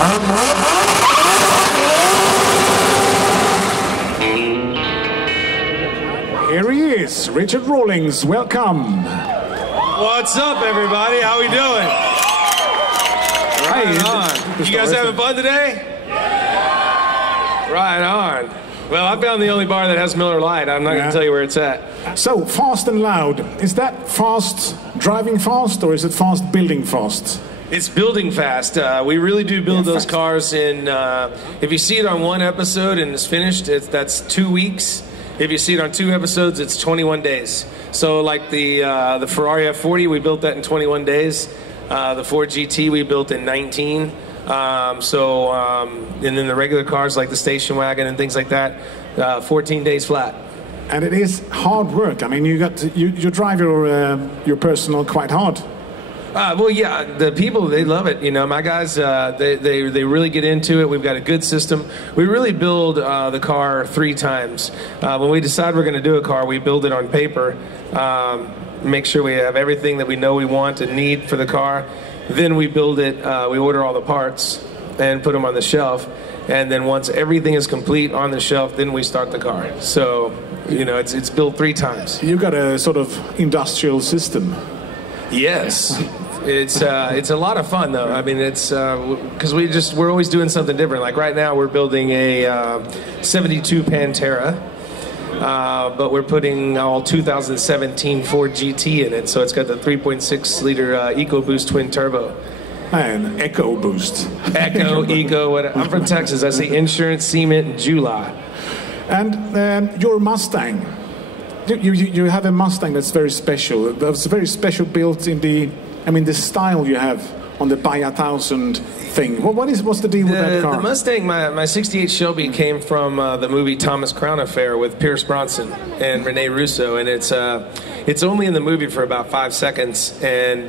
Here he is, Richard Rawlings. Welcome. What's up, everybody? How we doing? Right on. You guys having fun today? Right on. Well, I found the only bar that has Miller Lite. I'm not going to tell you where it's at. So, fast and loud. Is that fast driving fast, or is it fast building fast? It's building fast. We really do build those cars in, if you see it on one episode and it's finished, that's 2 weeks. If you see it on 2 episodes, it's 21 days. So like the Ferrari F40, we built that in 21 days. The Ford GT, we built in 19. And then the regular cars like the station wagon and things like that, 14 days flat. And it is hard work. I mean, you drive your personal quite hard. Well, yeah, the people, they love it. You know, my guys, they really get into it. We've got a good system. We really build the car 3 times. When we decide we're going to do a car, we build it on paper, make sure we have everything that we know we want and need for the car. Then we build it, we order all the parts and put them on the shelf. And then once everything is complete on the shelf, then we start the car. So, you know, it's built 3 times. You got a sort of industrial system. Yes. It's a lot of fun though. I mean, it's because we're always doing something different. Like right now we're building a 72 Pantera, but we're putting all 2017 Ford GT in it, so it's got the 3.6 liter EcoBoost twin turbo. And EcoBoost. Eco, Eco, whatever. I'm from Texas. I say insurance, cement, and July. And your Mustang. You have a Mustang that's very special. That's very special built in the style you have on the Buy 1,000 thing. What's the deal with that car? The Mustang, my 68 Shelby came from the movie Thomas Crown Affair with Pierce Bronson and Rene Russo, and it's only in the movie for about 5 seconds, and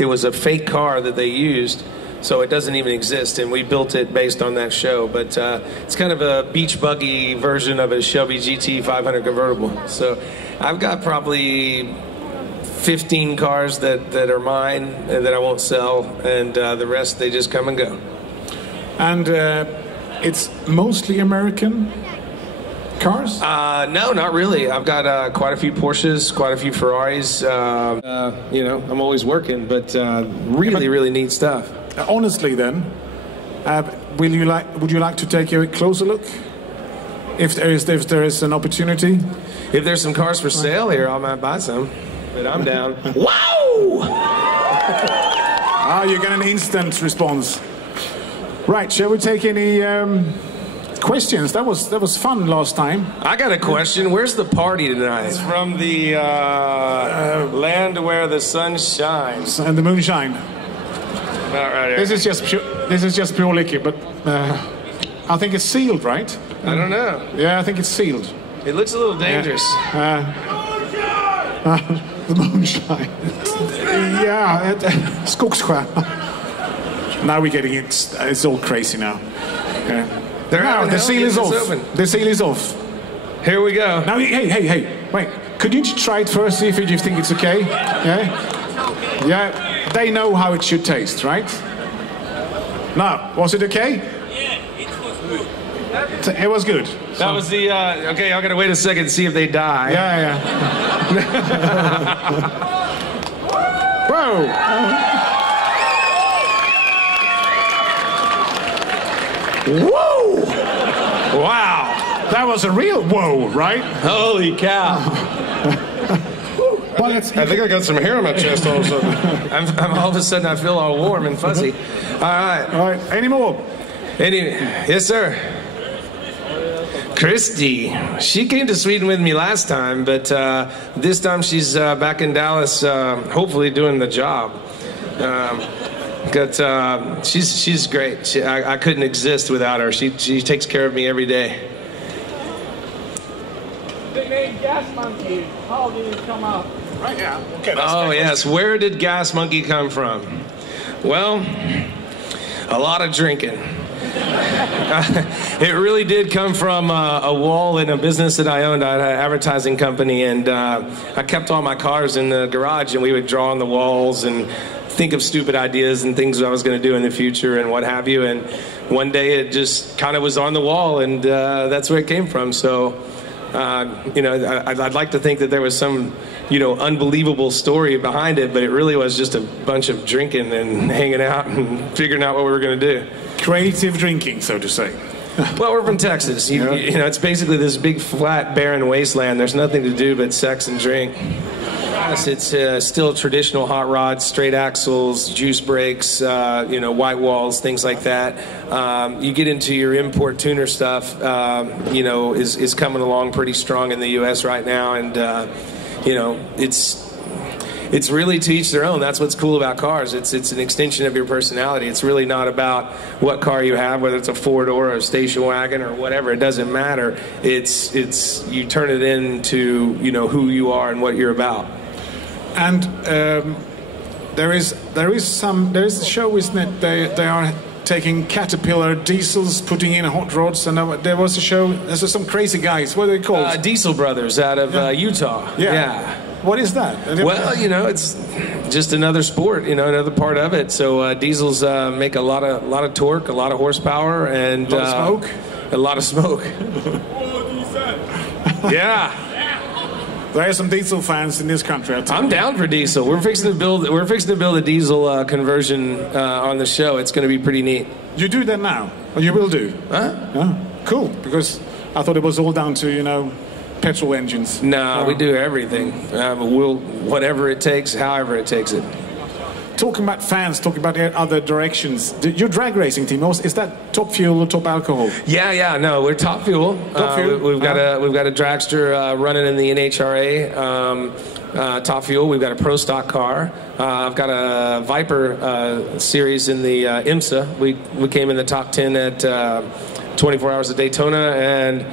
it was a fake car that they used, so it doesn't even exist, and we built it based on that show. But it's kind of a beach buggy version of a Shelby GT 500 convertible. So I've got probably 15 cars that are mine and that I won't sell, and the rest, they just come and go. And it's mostly American cars? No, not really. I've got quite a few Porsches, quite a few Ferraris. You know, I'm always working, but really neat stuff. Honestly then, would you like to take a closer look? If there is an opportunity? If there's some cars for sale here, I might buy some. But I'm down. Wow! You get an instant response. Right, shall we take any questions? That was fun last time. I got a question. Where's the party tonight? It's from the land where the sun shines. And the moon shine. About right here. This is just pure liquor, but I think it's sealed, right? I don't know. Yeah, I think it's sealed. It looks a little dangerous. The moonshine. Yeah, Skogsstjärna. Now we're getting it. It's all crazy now. Okay. Now the seal is off. The seal is off. Here we go. Now, hey, wait. Could you try it first, see if you think it's okay? Yeah. Yeah. They know how it should taste, right? Now, was it okay? Yeah, it was good. It was good. That was the, okay, I gotta wait a second to see if they die. Yeah. Whoa! Whoa! Wow! That was a real whoa, right? Holy cow! But I think I got some hair on my chest all of a sudden. I'm all of a sudden I feel all warm and fuzzy. All right. Any more? Yes, sir. Christy, she came to Sweden with me last time, but this time she's back in Dallas, hopefully doing the job. She's great. I couldn't exist without her. She takes care of me every day. The name Gas Monkey, how did it come up? Right, yeah. Okay, oh, yes. Where did Gas Monkey come from? Well, a lot of drinking. It really did come from a wall in a business that I owned. I had an advertising company, and I kept all my cars in the garage, and we would draw on the walls and think of stupid ideas and things I was going to do in the future and what have you. And one day it just kind of was on the wall, and that's where it came from. So, I'd like to think that there was some, unbelievable story behind it, but it really was just a bunch of drinking and hanging out and figuring out what we were going to do. Creative drinking, so to say. Well, we're from Texas. It's basically this big, flat, barren wasteland. There's nothing to do but sex and drink. Yes, it's still traditional hot rods, straight axles, juice brakes, white walls, things like that. You get into your import tuner stuff, is coming along pretty strong in the U.S. right now, and it's really to each their own. That's what's cool about cars. It's an extension of your personality. It's really not about what car you have, whether it's a four-door or a station wagon or whatever. It doesn't matter. It's you turn it into who you are and what you're about. And there is a show, isn't it? They are taking Caterpillar diesels, putting in hot rods, and there was a show. There's some crazy guys. What are they called? Diesel Brothers out of Utah. Yeah. What is that? Well, it's just another sport, another part of it. So diesels make a lot of torque, a lot of horsepower, and a lot of smoke. A lot of smoke. Yeah. There are some diesel fans in this country. I'm down for diesel. We're fixing to build a diesel conversion on the show. It's going to be pretty neat. You do that now? Or you will do? Huh? Yeah. Cool. Because I thought it was all down to petrol engines. No, we do everything. Whatever it takes, however it takes it. Talking about fans, talking about other directions. Your drag racing team, is that Top Fuel or Top Alcohol? Yeah. No, we're Top Fuel. Top Fuel. We've got a dragster running in the NHRA. Top Fuel. We've got a pro stock car. I've got a Viper series in the IMSA. We came in the top 10 at 24 Hours of Daytona, and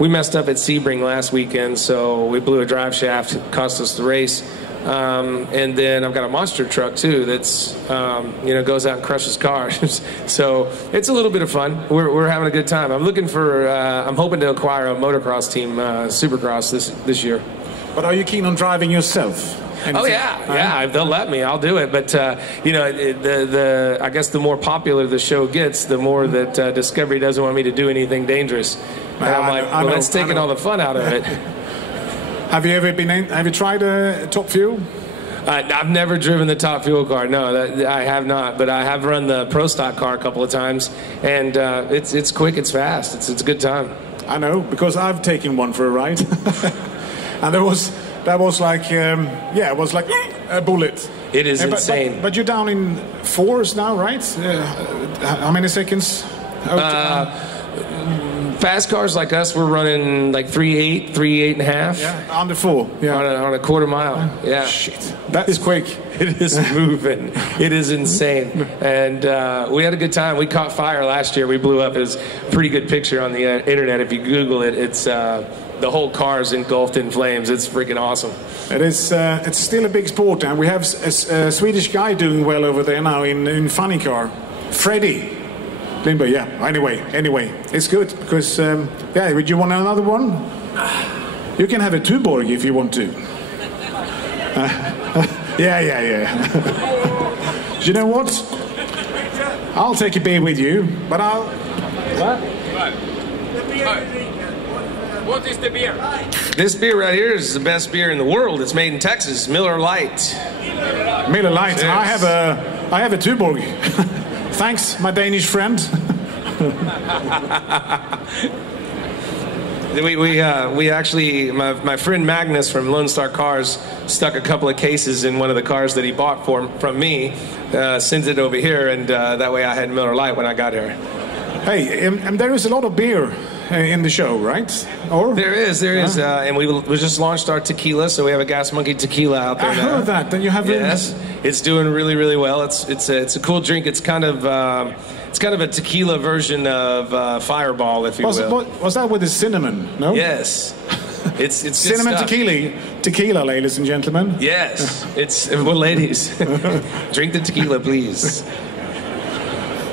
we messed up at Sebring last weekend, so we blew a drive shaft. It cost us the race. And then I've got a monster truck too that's goes out and crushes cars. So it's a little bit of fun. We're having a good time. I'm hoping to acquire a motocross team, Supercross this year. But are you keen on driving yourself? Oh yeah. They'll let me. I'll do it. But I guess the more popular the show gets, the more that Discovery doesn't want me to do anything dangerous. And I'm like, that's taking all the fun out of it. Have you tried Top Fuel? I've never driven the Top Fuel car. No, I have not. But I have run the Pro Stock car a couple of times, and it's quick, it's fast, it's a good time. I know, because I've taken one for a ride, and that was like it was like a bullet. It is insane. But you're down in fours now, right? How many seconds? Fast cars like us, we're running like 3.8, 3.5. Yeah, under 4. Yeah, on a quarter mile. Yeah. Shit, that is quick. It is moving. It is insane. And we had a good time. We caught fire last year. We blew up. It was a pretty good picture on the internet. If you Google it, it's the whole car is engulfed in flames. It's freaking awesome. It is. It's still a big sport, and we have a Swedish guy doing well over there now in funny car, Freddie. Lindbergh, yeah. Anyway, it's good because, would you want another one? You can have a Tuborg if you want to. Yeah. You know what? I'll take a beer with you, but I'll... What? What is the beer? This beer right here is the best beer in the world. It's made in Texas, Miller Lite. Miller Lite. Yes. I have a Tuborg. Thanks, my Danish friend. we actually, my friend Magnus from Lone Star Cars stuck a couple of cases in one of the cars that he bought from me, sent it over here, and that way I had Miller Lite when I got here. Hey, and there is a lot of beer in the show, right? Or there is, and we just launched our tequila, so we have a Gas Monkey tequila out there. I heard that. Then you have yes, it's doing really, really well. It's a cool drink. It's kind of a tequila version of Fireball, if you will. Was that with the cinnamon? No. Yes. It's cinnamon tequila, ladies and gentlemen. Yes, ladies, drink the tequila, please.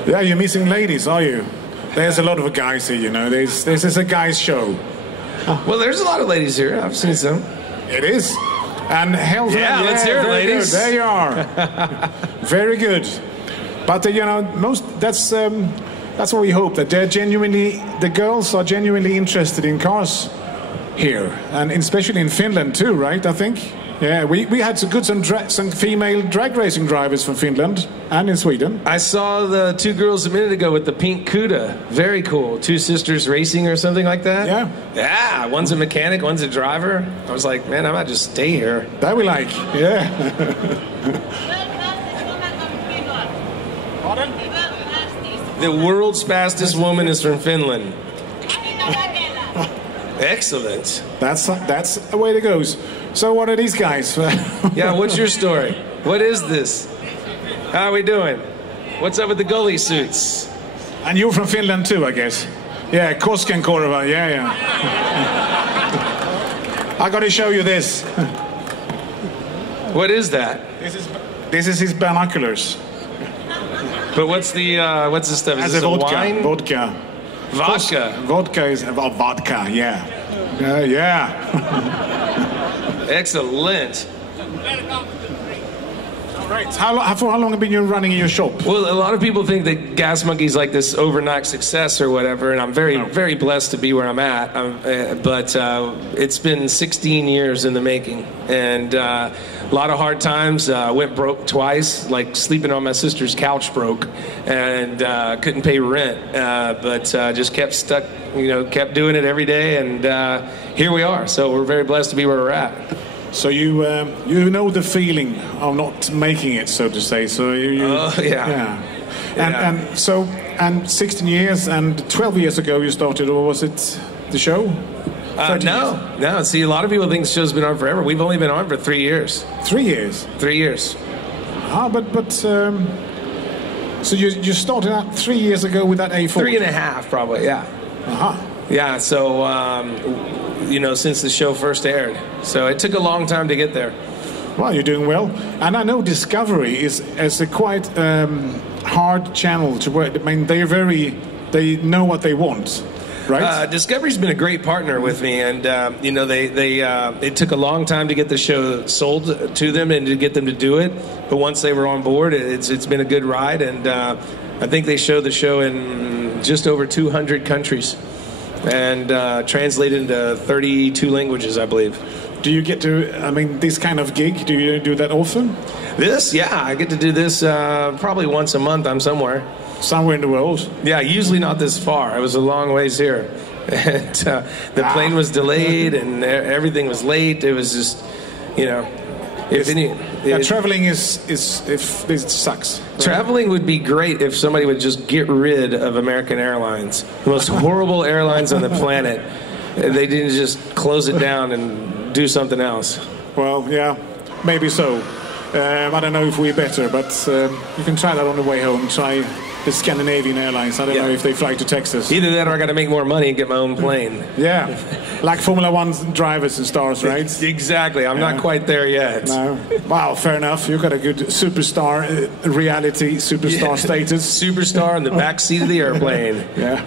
Yeah, you're missing ladies, are you? There's a lot of guys here, This is a guys' show. Well, there's a lot of ladies here. I've seen some. It is. And hell, Yeah, let's hear it, ladies. Good. There you are. Very good. But you know, that's what we hope, that the girls are genuinely interested in cars here, and especially in Finland too, right? I think. Yeah, we had some female drag racing drivers from Finland and in Sweden. I saw the two girls a minute ago with the pink Cuda. Very cool. Two sisters racing or something like that. Yeah. Yeah, one's a mechanic, one's a driver. I was like, man, I might just stay here. That we like, yeah. The world's fastest woman is from Finland. Excellent. That's the way it goes. So what are these guys? Yeah, what's your story? What is this? How are we doing? What's up with the goalie suits? And you're from Finland too, I guess. Yeah, Koskenkorva, yeah. I gotta show you this. What is that? This is his binoculars. But what's the stuff? Is As this a vodka. wine? Vodka. Vodka. Vodka is vodka, yeah. Yeah. Excellent. All right. For how long have you been running in your shop? Well, a lot of people think that Gas Monkey's like this overnight success or whatever, and I'm very blessed to be where I'm at. But it's been 16 years in the making, and a lot of hard times. Went broke twice, like sleeping on my sister's couch broke, and couldn't pay rent. But just kept stuck, kept doing it every day, and here we are. So we're very blessed to be where we're at. So you know the feeling of not making it, so to say. So yeah. And 16 years and 12 years ago you started, or was it the show? No. See, a lot of people think the show's been on forever. We've only been on for 3 years. 3 years. 3 years. So you started out 3 years ago with that A4. 3.5, probably. Yeah. Yeah. So. Since the show first aired. So it took a long time to get there. Well, you're doing well. And I know Discovery is a quite hard channel to work. I mean, they know what they want, right? Discovery's been a great partner with me, and it took a long time to get the show sold to them and to get them to do it. But once they were on board, it's been a good ride, and I think they show the show in just over 200 countries. And translated into 32 languages, I believe. Do you get to, this kind of gig, do you do that often? I get to do this probably once a month. I'm somewhere. Somewhere in the world? Yeah, usually not this far. It was a long ways here. And the plane was delayed and everything was late. It was just, traveling it sucks. Right? Traveling would be great if somebody would just get rid of American Airlines, the most horrible airlines on the planet. They didn't just close it down and do something else. Well, yeah, maybe so. I don't know if we're better, but you can try that on the way home. Try the Scandinavian Airlines. I don't know if they fly to Texas. Either that or I got to make more money and get my own plane. Yeah, like Formula One drivers and stars, right? Exactly. I'm not quite there yet. No. Wow, fair enough. You've got a good superstar, reality superstar status. Superstar in the back seat of the airplane. Yeah.